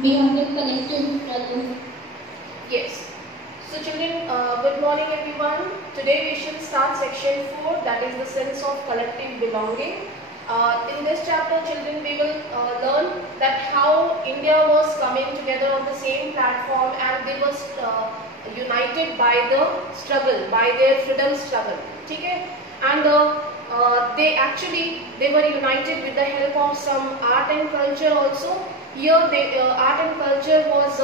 beyond the collective struggle. Yes. So children, good morning everyone. Today we shall start section 4, that is the sense of collective belonging. In this chapter, children, we will learn that how India was coming together on the same platform and they was united by the struggle, by their freedom struggle. Okay? And they were united with the help of some art and culture also. Here art and culture was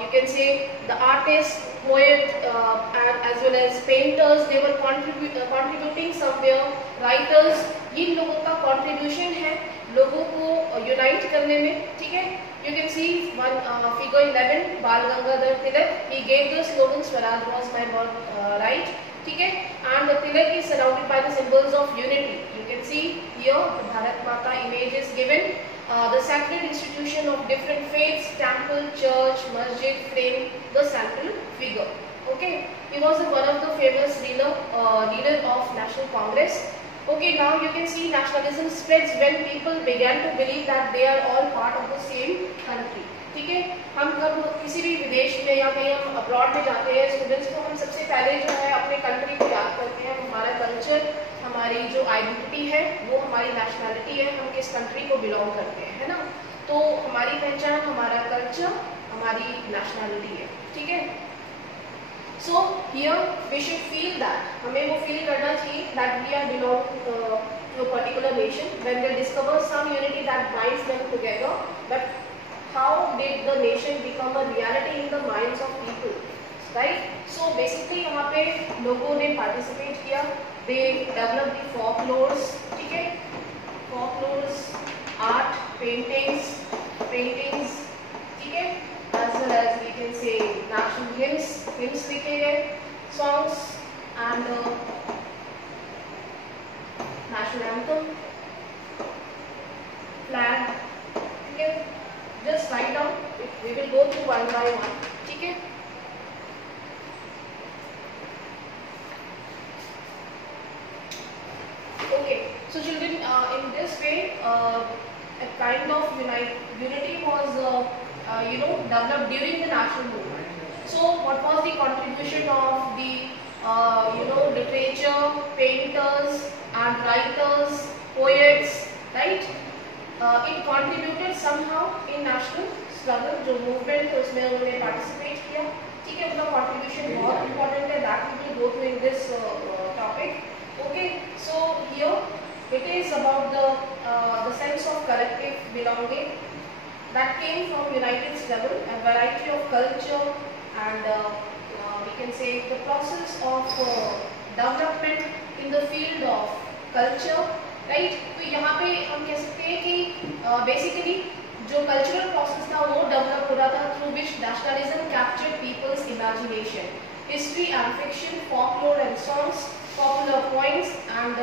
you can say the artist, poet and as well as painters, they were contributing somewhere, writers, ये लोगों का contribution है लोगों को unite करने में. ठीक है, you can see one figure 11 बाल Gangadhar Tilak, he gave the slogan Swaraj was my birth right. ठीक है, and the Tilak is surrounded by the symbols of unity. You can see here the Bharat Mata image is given. The sacred institution of different faiths, temple, church, masjid frame the central figure. Okay, he was one of the famous leader of National Congress. Okay, now you can see nationalism spreads when people began to believe that they are all part of the same country. ठीक है, हम कब किसी भी विदेश में या कहीं हम अब्रॉड में जाते हैं स्टूडेंट्स, तो हम सबसे पहले जो है अपने कंट्री को याद करते हैं. हमारा कल्चर, हमारी जो आइडेंटिटी है वो हमारी नेशनैलिटी है, हम किस कंट्री को बिलोंग करते हैं, है ना. तो हमारी पहचान, हमारा कल्चर, हमारी नेशनैलिटी है. ठीक है, so here we should feel that, हमें वो फील करना चाहिए that we are belong to a particular nation. When they discover some unity that binds them together, but how did the nation become a reality in the minds of people, right? So basically यहाँ पे लोगों ने participate किया, they developed the folklores. ठीक है, folklores, art, paintings, ठीक है, as well as we can say national hymns लिखे गए, songs and national anthem, flag. ठीक है, just write down, we will go through one by one. ठीक है, okay, so children, in this way a kind of unity was developed during the national movement. So what was the contribution of the literature, painters and writers, poets, right? It contributed somehow in national struggle. जो movement है उसमें उन्होंने participate किया. ठीक है, उनका contribution बहुत important है. That we will go through in this topic. Okay, so here it is about the sense of collective belonging that came from united struggle, a variety of culture and we can say the process of development in the field of culture. Right, तो यहाँ पे हम कह सकते हैं कि basically जो cultural process था वो डेवलप हो रहा था through which nationalism captured people's imagination. History and fiction, folklore and songs, popular poems and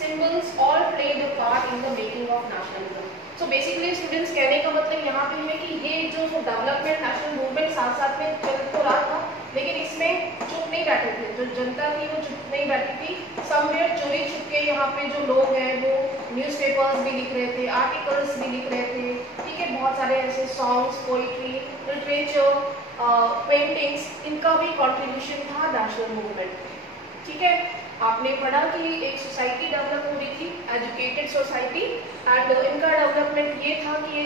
symbols all played a part in the making of nationalism. So basically students कहने का मतलब यहाँ पे है कि ये जो डेवलपमेंट नेशनल मूवमेंट साथ साथ में चल तो रहा था, लेकिन इसमें चुप नहीं बैठे थे. जो जनता थी वो चुप नहीं बैठी थी. समवेयर चोरी छुपके यहाँ पे जो लोग हैं वो न्यूज़पेपर्स भी लिख रहे थे, आर्टिकल्स भी लिख रहे थे. ठीक है, बहुत सारे ऐसे सॉन्ग्स, पोइट्री, लिटरेचर, पेंटिंग्स, इनका भी कंट्रीब्यूशन था नेशनल मूवमेंट में. ठीक है, आपने पढ़ा कि एक सोसाइटी डेवलप हो रही थी, एजुकेटेड सोसाइटी, एंड इनका डेवलपमेंट ये था कि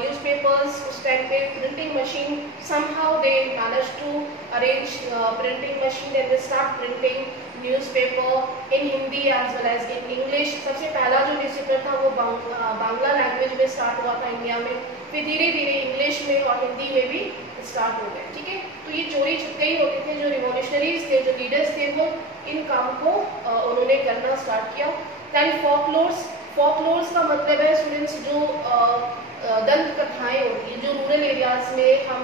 न्यूज़पेपर्स, उस टाइम पे printing machine, somehow they manage to arrange printing machine, then they start printing newspaper in Hindi as well as in English. सबसे पहला जो न्यूज़पेपर था वो बांग्ला लैंग्वेज में स्टार्ट हुआ था इंडिया में, फिर धीरे धीरे इंग्लिश में और हिंदी में भी स्टार्ट हो गए. ठीक है, तो ये चोरी छुपके ही होते थे. जो रिवॉल्यूशनरीज थे, जो लीडर्स थे, वो इन काम को उन्होंने करना स्टार्ट किया. देन folklores का मतलब है स्टूडेंट्स जो दंत कथाएं होती हैं, जो रूरल एरियाज में हम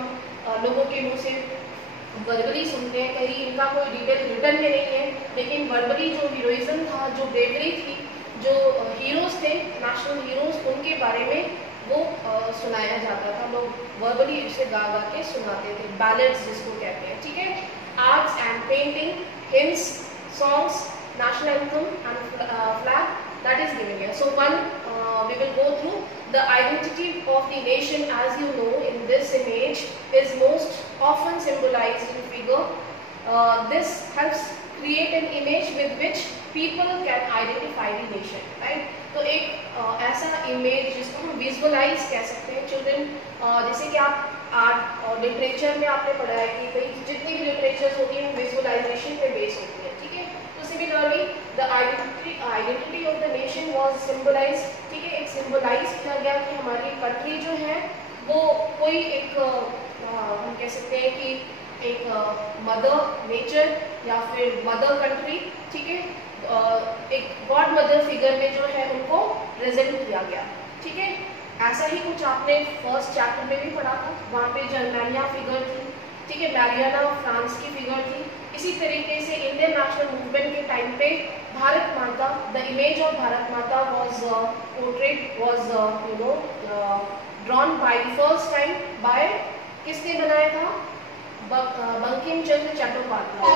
लोगों के मुंह से वर्बली सुनते हैं. कहीं इनका कोई डिटेल रिटर्न में नहीं है, लेकिन वर्बली जो हीरोइज्म था, जो ब्रेवरी थी, जो हीरोज थे, नेशनल हीरोज, उनके बारे में वो सुनाया जाता था. लोग वर्बली इसे गा गा के सुनाते थे, बैलेड्स जिसको कहते हैं. ठीक है, arts and painting, hymns, songs, national anthem and flag, that is given here. So one we will go through The identity of the nation, as you know, in this image is most often symbolized in figure. This helps create an image with which people can identify the nation, right? तो एक ऐसा image जिसको हम visualise कह सकते हैं children, जैसे कि आप आर्ट और लिटरेचर में आपने पढ़ा है कि भाई जितनी भी लिटरेचर्स होती हैं विजुअलाइजेशन पे बेस होती है, ठीक है? तो similarly the identity of the nation was symbolise, ठीक है? एक सिंबलाइज किया गया कि हमारी कंट्री जो है वो कोई एक हम कह सकते हैं कि एक मदर नेचर या फिर मदर कंट्री, ठीक है? एक गॉड मदर फिगर में जो है उनको प्रेजेंट किया गया, ठीक है? ऐसा ही कुछ आपने फर्स्ट चैप्टर में भी पढ़ा था, वहाँ पे जर्मनिया फिगर थी, ठीक है? मैरियाना फ्रांस की फिगर थी। इसी तरीके से इंडियन नेशनल मूवमेंट के टाइम पे Bharat Mata, the image of Bharat Mata was portrait was drawn by first time by, किसने बनाया था? Bankim Chandra Chattopadhyay.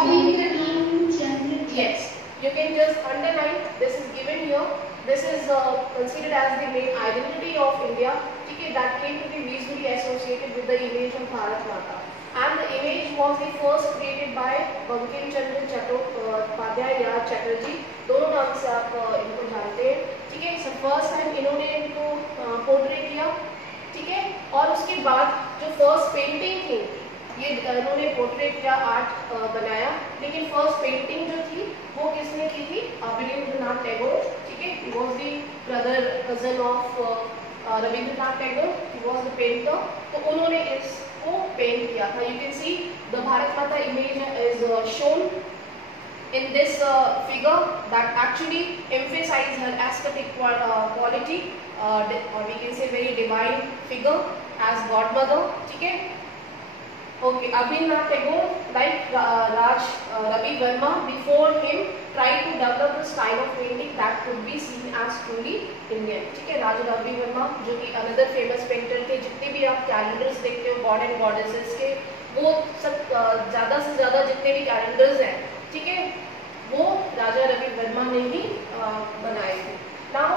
Yes, you can just underline, this is given here, this is considered as the main identity of India, ठीक है? That came to be visually associated with the image of Bharat Mata, and the image was the first created by Bankim Chandra Chattopadhyay या चटर्जी, दोनों नाम से आप इनको जानते हैं, ठीक है? So first time इन्होंने इनको पोर्ट्रेट किया, ठीक है? और उसके बाद जो फर्स्ट पेंटिंग थी, ये इन्होंने पोर्ट्रेट या आर्ट बनाया, लेकिन फर्स्ट पेंटिंग जो थी वो किसने की थी? रविंद्रनाथ टैगोर, ठीक है? He was the brother cousin of Rabindranath Tagore, he was the painter, तो उन्होंने इसको पेंट किया था। You can see the Bharat Mata image is shown in this figure that actually emphasize her aesthetic quality, or we can say very divine figure as godmother, ठीक है? Okay, Abhinavnath Tagore, like Ravi Verma before him, tried to develop a style of painting that could be seen as truly Indian, ठीक है? राजा रवि वर्मा जो कि another famous painter थे, जितने भी आप कैलेंडर्स देखते हो गॉड एंड गॉडेसेस के, वो सब ज़्यादा से ज़्यादा जितने भी कैलेंडर्स हैं, ठीक है, वो राजा रवि वर्मा ने ही बनाए थे। नाउ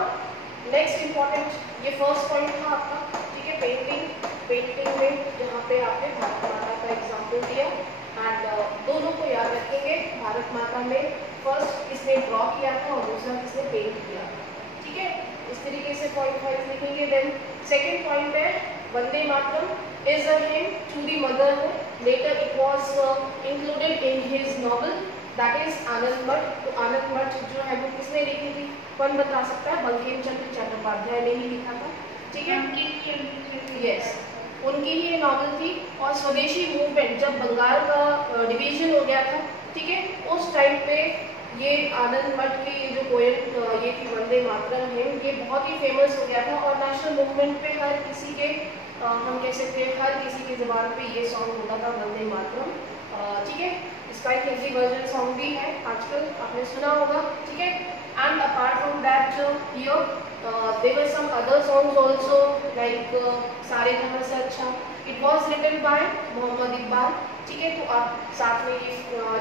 नेक्स्ट इम्पॉर्टेंट, ये फर्स्ट पॉइंट था आपका, ठीक है? पेंटिंग में जहाँ पे आपने भारत माता का एग्जाम्पल दिया, एंड दोनों को याद रखेंगे, भारत माता में फर्स्ट किसने ड्रॉ किया था और दूसरा किसने पेंट किया था, ठीक है? इस तरीके से पॉइंट वाइज लिखेंगे। देन सेकेंड पॉइंट है Vande Mataram is a hymn to the motherhood. Later it was included in his novel, that is आनंद मठ। तो आनंद मठ जो है वो किसने लिखी थी? कौन बता सकता है? बंकिम चंद्र चट्टोपाध्याय ने ही लिखा था, ठीक है? यस, उनकी ही नॉवल थी। और स्वदेशी मूवमेंट जब बंगाल का डिवीजन हो गया था, ठीक है, उस टाइम पे ये आनंद मठ की जो पोएम ये थी वंदे मातरम है, ये बहुत ही फेमस हो गया था। और नेशनल मूवमेंट पे हर किसी के हम कह सकते हैं हर किसी की ज़बान पे ये सॉन्ग होता था वंदे मातरम, ठीक है? इसका एक हिंदी वर्जन सॉन्ग भी है, आजकल आपने सुना होगा, ठीक है? And apart from that here there were some other songs also like सारे जहां से अच्छा, it was written by Mohammad Iqbal, ठीक है? तो आप साथ में ये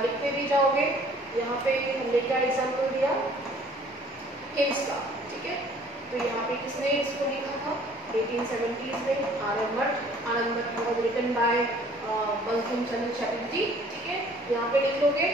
लिखते भी जाओगे। यहाँ पे हमने क्या एग्जाम्पल दिया? हिम्स का, ठीक है? तो यहाँ पे किसने इसको लिखा था? 1870s में आनंद मठ was written by Bankim Chandra Chatterjee, ठीक है? यहाँ पे लिख लोगे।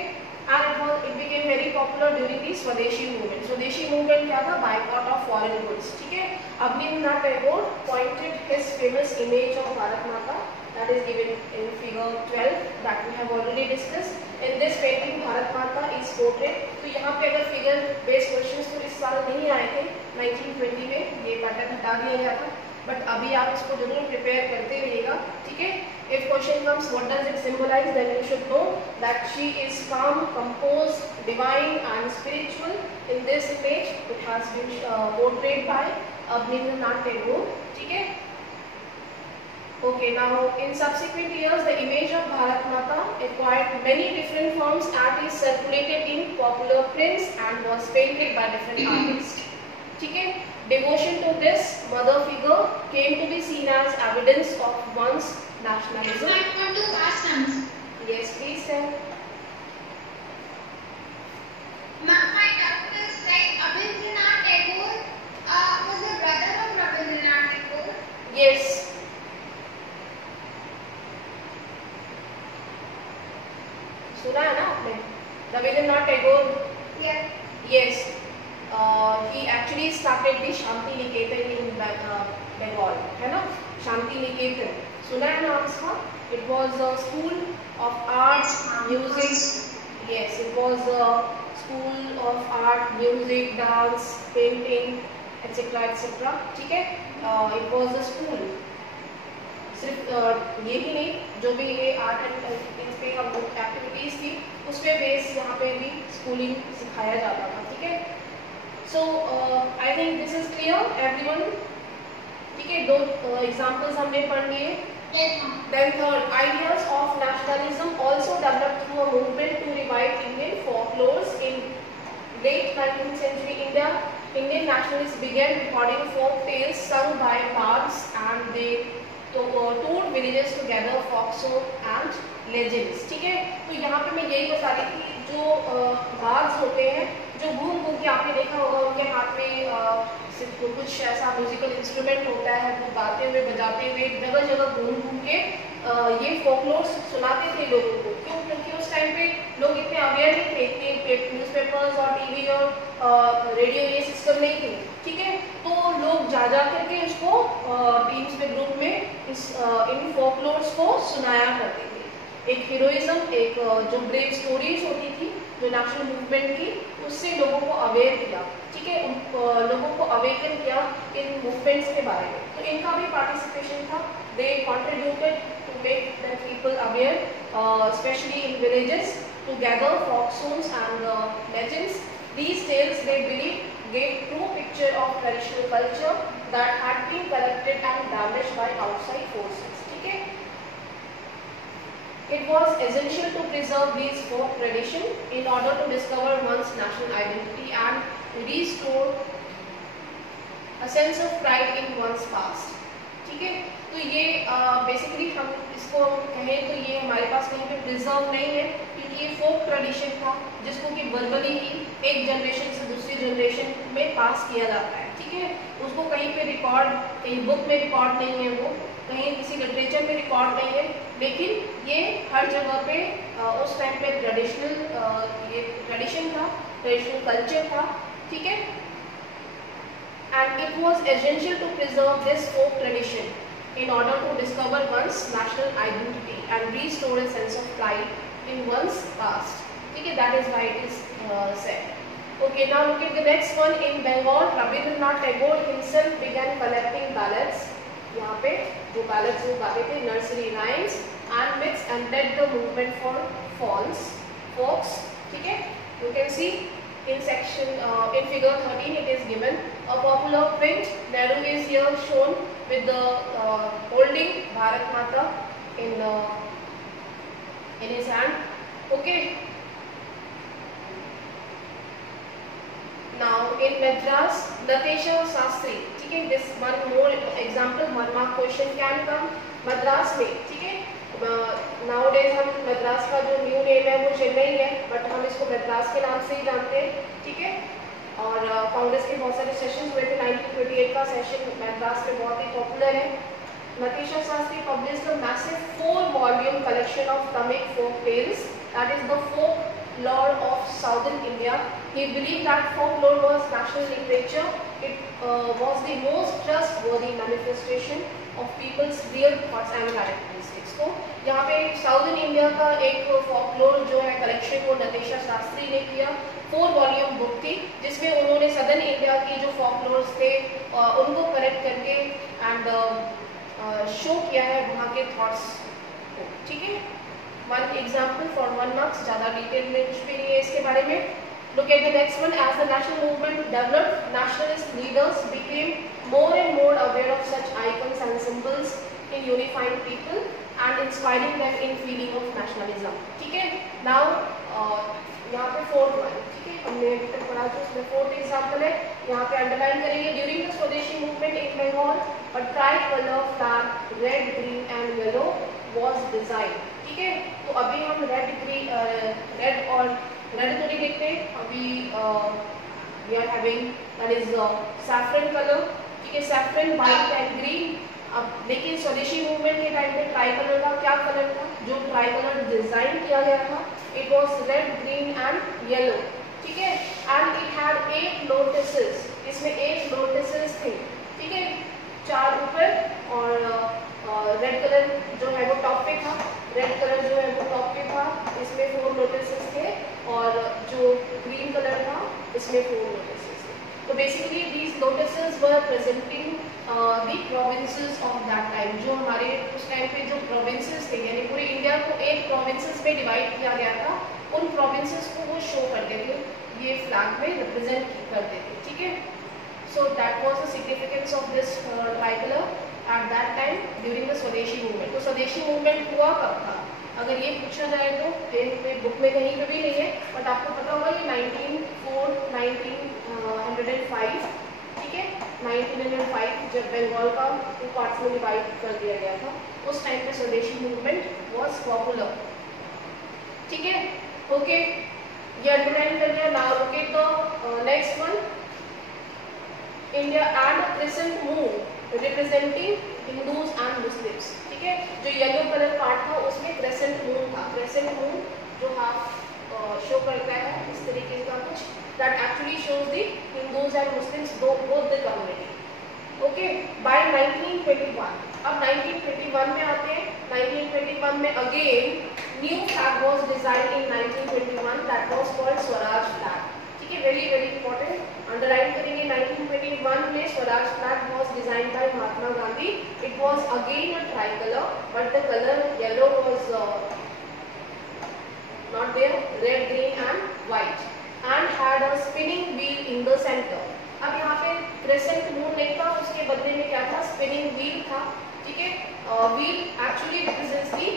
And it became very popular during the स्वदेशी मूवमेंट। स्वदेशी मूवमेंट क्या था? बायकॉट ऑफ फॉरेन गुड्स, ठीक है? अभिनवनाथ Tagore pointed his famous image of Bharat माता, that is given in figure 12 that we have already discussed. In this painting Bharat माता is portrait। तो यहाँ पे अगर फिगर बेस्ड क्वेश्चंस तो इस साल नहीं आए थे 1920 में, ये पैटर्न हटा दिया गया था, बट अभी आप इसको जरूर प्रिपेयर करते रहिएगा, ठीक है? If question comes, what does it symbolize? Then you should know that she is calm, composed, divine, and spiritual. In this image, it has been portrayed by Abhinavnath Tagore. ठीक है? Okay. Now, in subsequent years, the image of Bharat Mata acquired many different forms and is circulated in popular prints and was painted by different artists. ठीक है? Devotion to this mother figure came to be seen as evidence of one's nationalism. I want to ask something. Yes, please tell. My doubt is like Abhinavnath Tagore was the brother of Rabindranath Rabindranath Tagore, Yes. yes, he actually started the Shanti Niketan in Bengal, है ना? Shanti Niketan, सुना है नाम इसका? It was a school of art, music. Yes, it was a school of art, music, dance, painting, etc. etc. ठीक है? It was a school. सिर्फ ये ही नहीं, जो भी ये आर्ट एंड इस पे हम एक्टिविटीज थी उस पे बेस यहाँ पे भी स्कूलिंग सिखाया जाता था. ठीक है? So I think this is clear everyone. ठीक है, दो एग्जांपल्स हमने पढ़ लिए. Yes, ma'am. Then third, ideas of nationalism also developed through a movement to revive Indian folklores. In late 19th century India, Indian nationalists began recording folk tales sung by bards, and they toured villages to gather folk song and legends. ठीक है, तो यहाँ पे मैं यही बता रही थी, जो bards होते हैं, जो घूम घूम के आपने देखा होगा उनके हाथ में कुछ ऐसा म्यूजिकल इंस्ट्रूमेंट होता है, वो गाते हुए बजाते हुए जगह जगह घूम घूम के ये फोकलोर सुनाते थे लोगों को. क्यों? क्योंकि उस टाइम पे लोग इतने अवेयर नहीं थे, इतने न्यूज़पेपर्स और टीवी और रेडियो ये सिस्टम नहीं थे. ठीक है, तो लोग जा करके उसको टीम्स में ग्रुप में इन फोकलोर्स को सुनाया करते थे. एक हीरोइज्म, एक जो ब्रेव स्टोरीज होती थी जो नेशनल मूवमेंट की, उससे लोगों को अवेयर किया. ठीक है, लोगों को अवेकन किया इन मूवमेंट्स के बारे में. तो इनका भी पार्टिसिपेशन था. They contributed to make the people aware, specially in villages, to gather folk songs and legends. These tales, they believe, gave true picture of traditional culture that had been corrupted and damaged by outside forces. ठीक है? It was essential to preserve these folk traditions in order to discover one's national identity and restore a sense of pride in one's past. ठीक है, तो ये basically हम इसको कहें तो ये हमारे पास कहीं पे प्रिजर्व नहीं है, क्योंकि ये फोक ट्रेडिशन था जिसको कि वर्बली ही एक जनरेशन से दूसरी जनरेशन में पास किया जाता है. ठीक है, उसको कहीं पे रिकॉर्ड, कहीं बुक में रिकॉर्ड नहीं है, वो कहीं किसी लिटरेचर में रिकॉर्ड नहीं है, लेकिन ये हर जगह पे उस टाइम पे ट्रेडिशनल ये ट्रेडिशन था, ट्रेडिशनल कल्चर था. ठीक है, and it was essential to preserve this folk tradition in order to discover one's national identity and restore a sense of pride in one's past. ठीक है, that is why it is said. Okay, now look at the next one. In Bengal, Rabindranath Tagore himself began collecting ballads. यहाँ पे जो ballads वो गाते थे, nursery rhymes and myths, and led the movement for folks. ठीक है, you can see in section in figure 13 it is given a popular print. Nehru is here shown with the holding Bharat Mata in his hand. Okay, now in Madras, Natesha Sastri. ठीक है, this one more example, one mark question can come. Madras में, ठीक है, nowadays हम मद्रास का जो new name है वो चेन्नई है, बट हम इसको मद्रास के नाम से ही जानते हैं. ठीक है, और कांग्रेस के बहुत सारे सेशन हुए थे. 1928 का सेशन मद्रास में बहुत ही पॉपुलर है. Natesha Sastri published a massive 4-volume collection of Tamil folk tales, that is the folklore of southern India. He believed that folklore was national literature. It was the most trustworthy manifestation of people's real thoughts and characteristics. तो यहाँ पे southern India का एक folklore जो है collection वो नतेशा शास्त्री ने किया. 4-वॉल्यूम बुक थी जिसमें उन्होंने सदर्न इंडिया की जो folklores थे उनको कलेक्ट करके एंड शो किया है वहाँ के थॉट्स को. ठीक है, वन एग्जाम्पल फॉर 1 मार्क्स, ज़्यादा डिटेल में कुछ भी नहीं है इसके बारे में. Look at the next one. As the national movement developed, nationalist leaders became more and more aware of such icons and symbols in unifying people and inspiring them in feeling of nationalism. ठीक है, now यहाँ पे 4th one. ठीक है, हमने अभी तक पढ़ा था उसमें 4th एग्जाम्पल है, यहाँ पे अंडरलाइन करेंगे. During the Swadeshi movement in Bengal, a tri-color flag red, green and yellow was designed. ठीक है, तो अभी हम रेड और रेड तो नहीं देखते, अभी we are having that is saffron color. ठीक है, saffron, white and green अब लेकिन स्वदेशी मूवमेंट के टाइम पे ट्राई कलर का क्या कलर था, जो ट्राई कलर डिजाइन किया गया था, it was red, green and yellow, ठीक है। एंड इट हैड 8 लोटसेस, इसमें 8 लोटसेस थे, ठीक है, 4 ऊपर और रेड कलर जो है वो टॉप पे था, रेड कलर जो है वो टॉप पे था, इसमें 4 लोटसेस थे, और जो ग्रीन कलर था इसमें 4 लोटसेस थे। तो basically these lotuses were presenting the provinces of that time, जो हमारे उस टाइम पे जो प्रोविंसेस थे, यानी पूरे इंडिया को 8 प्रोविंसेस में डिवाइड किया गया था, उन प्रोविंसेस को वो शो करते थे, ये फ्लैग में रिप्रेजेंट करते थे, ठीक है। So that was the significance of this tricolour at that time during the Swadeshi movement. तो स्वदेशी मूवमेंट हुआ कब था, अगर ये पूछा जाए तो फिर बुक में कहीं पे भी नहीं है, बट आपको पता होगा कि 1905, ठीक है, 1905 जब बंगाल का 2 पार्ट्स में डिवाइड कर दिया गया था, उस टाइम पे स्वदेशी मूवमेंट वाज पॉपुलर, ठीक है। ओके, ये अंडरलाइन कर लिया। Now look at the next one, India and crescent moon representing Hindus and Muslims, ठीक है। जो येलो कलर पार्ट था उसमें क्रेसेंट मून था, क्रेसेंट मून जो हाफ शो करता है इस तरीके का कुछ, that actually shows the Hindus and Muslims both the community, okay. By 1921, अब 1921 में आते हैं। 1921 में again new flag was designed in 1921 that was called Swaraj flag, ठीक है, वेरी वेरी इंपॉर्टेंट, अंडरलाइन करेंगे। 1921 में Swaraj flag was designed by Mahatma Gandhi. It was again a tricolour but the colour yellow was not there, red, green and white and had a spinning wheel in the center। अब यहाँ पे crescent moon नहीं था, उसके बदले में क्या था, स्पिनिंग व्हील था, ठीक है। व्हील एक्चुअली रिप्रेजेंट्स दी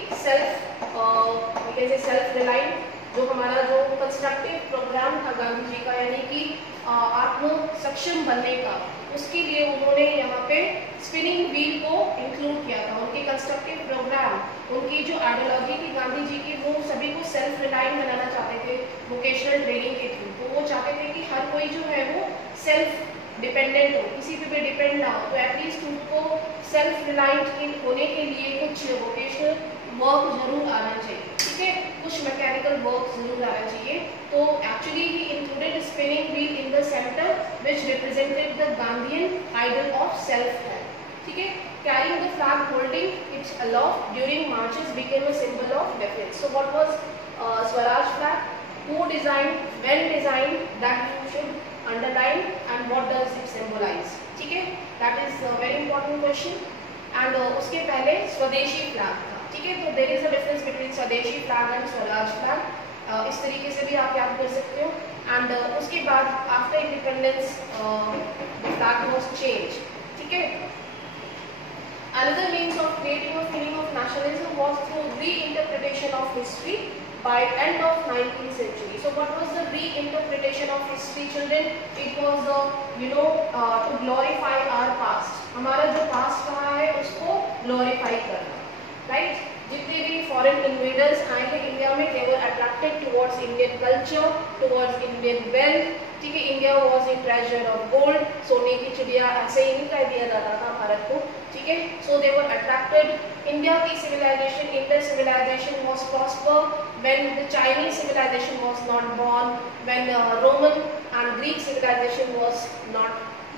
सेल्फ रिलायंट, जो हमारा जो कंस्ट्रक्टिव प्रोग्राम था गांधी जी का, यानी कि आत्म सक्षम बनने का, उसके लिए उन्होंने यहाँ पे स्पिनिंग व्हील को इंक्लूड किया था। उनके कंस्ट्रक्टिव प्रोग्राम, उनकी जो आइडियोलॉजी थी गांधी जी की, वो सभी को सेल्फ रिलायंट बनाना चाहते थे वोकेशनल ट्रेनिंग के थ्रू। तो वो चाहते थे कि हर कोई जो है वो सेल्फ डिपेंडेंट हो, किसी पे भी डिपेंड ना हो, तो एटलीस्ट उनको सेल्फ रिलायंट होने के लिए कुछ वोकेशनल वर्क जरूर आना चाहिए, ठीक है, कुछ मैकेनिकल वर्क जरूर आना चाहिए। तो actually he included spinning wheel in the centre which represented the Gandhian ideal of self help, ठीक है। Carrying the flag, holding it aloft during marches became a symbol of defense. So what was Swaraj flag? Who designed, when designed, that you should underline, and what does it symbolize? ठीक है, that is a very important question. And उसके पहले स्वदेशी flag था, ठीक है। तो there is a difference between स्वदेशी flag and स्वराज flag. इस तरीके से भी आप याद कर सकते हो। And उसके बाद after independence the flag was changed, ठीक है। Another means of creating a feeling of nationalism was through reinterpretation of history by end of 19th century. So what was the reinterpretation of history, children? It was to glorify our past. हमारा जो past रहा है उसको glorify करना, right? जितने भी foreign invaders आए हैं इंडिया में, they were attracted towards Indian culture, towards Indian wealth, ठीक है। India was a treasure of gold, सोने की चिड़िया ऐसे ही नहीं कह दिया जाता था भारत को, ठीक है। So they were attracted. India की civilization, Indus civilization was prosper when the Chinese civilization was not born, when Roman and Greek civilization was not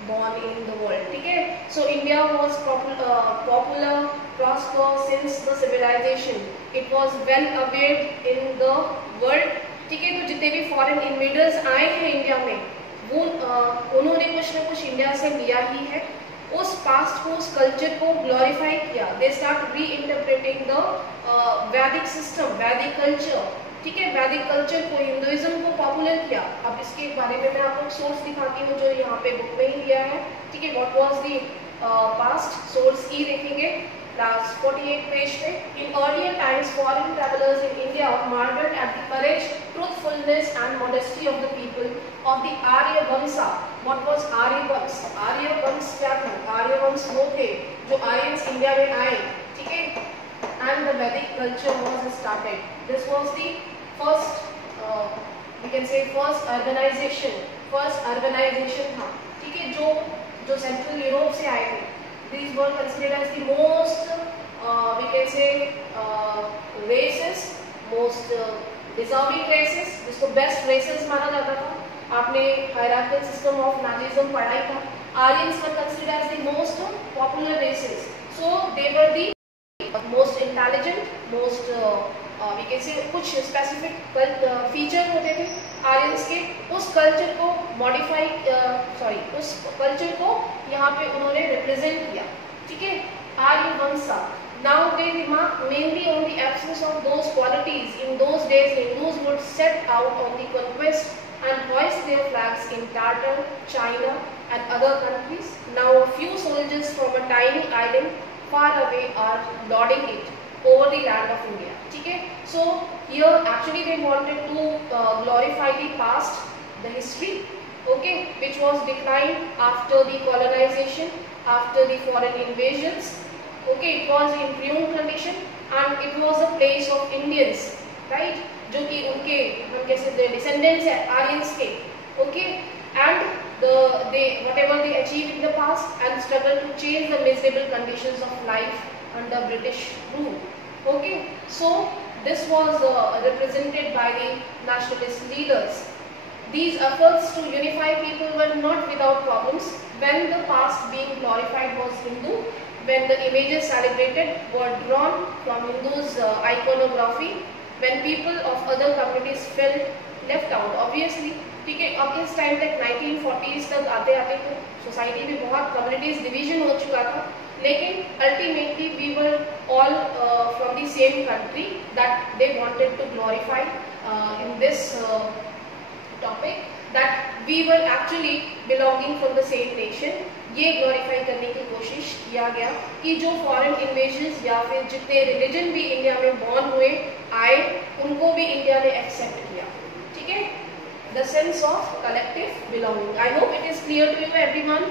born in the world, ठीक है। So India was popular, prosper since the civilization. It was well awaited in the world, ठीक है। तो जितने भी foreign invaders आए हैं India में, वो उन्होंने कुछ ना कुछ इंडिया से लिया ही है, उस पास्ट को, उस कल्चर को ग्लोरीफाई किया। दे स्टार्ट रीइंटरप्रेटिंग द वैदिक सिस्टम, वैदिक कल्चर, ठीक है। वैदिक कल्चर को, हिंदुइज्म को पॉपुलर किया। अब इसके बारे में मैं आपको सोर्स दिखाती हूँ जो यहाँ पे बुक में ही दिया है, ठीक है। What was the past source की देखेंगे लास्ट 48 पेज पे। In earlier times foreign travellers in India marvelled at the courage, truthfulness and modesty of the people of the Arya vansh. What was आर्य वंश? आर्य वंश क्या था? आर्य वंश वो थे जो आर्यंस इंडिया में आए, ठीक है। एंड द वैदिक culture was started. This was the first we can say first urbanization था, ठीक है। जो सेंट्रल यूरोप से आए थे these were considered as the most we can say racist, most deserving races, जिसको बेस्ट रेसेस माना जाता था। आपने हायरार्किकल सिस्टम ऑफ नाजिज्म पढ़ा ही था। Aryans were considered as the most popular races, so they were the most intelligent, most we can say कुछ specific feature होते थे आर्यंस के, उस कल्चर को मॉडिफाई उस कल्चर को यहाँ पे उन्होंने रिप्रेजेंट किया, ठीक है। आर्य वंशा, now they remark mainly on the absence of those qualities. In those days Hindus would set out on the conquest and hoist their flags in Tartar, China and other countries. Now a few soldiers from a tiny island far away are lording it over the land of India, ठीक है। So here actually they wanted to glorify the past, the history, okay, which was declined after the colonization, after the foreign invasions, okay, it was in ruined condition and it was a place of Indians, right, जो कि उनके हम कैसे descendants है Aryans के, okay, and they whatever they achieved in the past and struggled to change the miserable conditions of life under British rule, okay. So this was represented by the nationalist leaders. These efforts to unify people were not without problems. When the past being glorified was Hindu, when the images celebrated were drawn from Hindus' iconography, when people of other communities felt left out, obviously, ठीक है। अब इस time तक 1940s तक आते आते तो society में बहुत कम्युनिटीज डिवीजन हो चुका था, लेकिन ultimately we were all from the same country that they wanted to glorify in this topic, that we were actually belonging from the same nation. ये ग्लोरीफाई करने की कोशिश किया गया कि जो फॉरेन इन्वेजन्स या फिर जितने रिलीजन भी इंडिया में बॉर्न हुए आए, उनको भी इंडिया ने एक्सेप्ट किया, ठीक है। The sense of collective belonging. I hope it is clear to you everyone.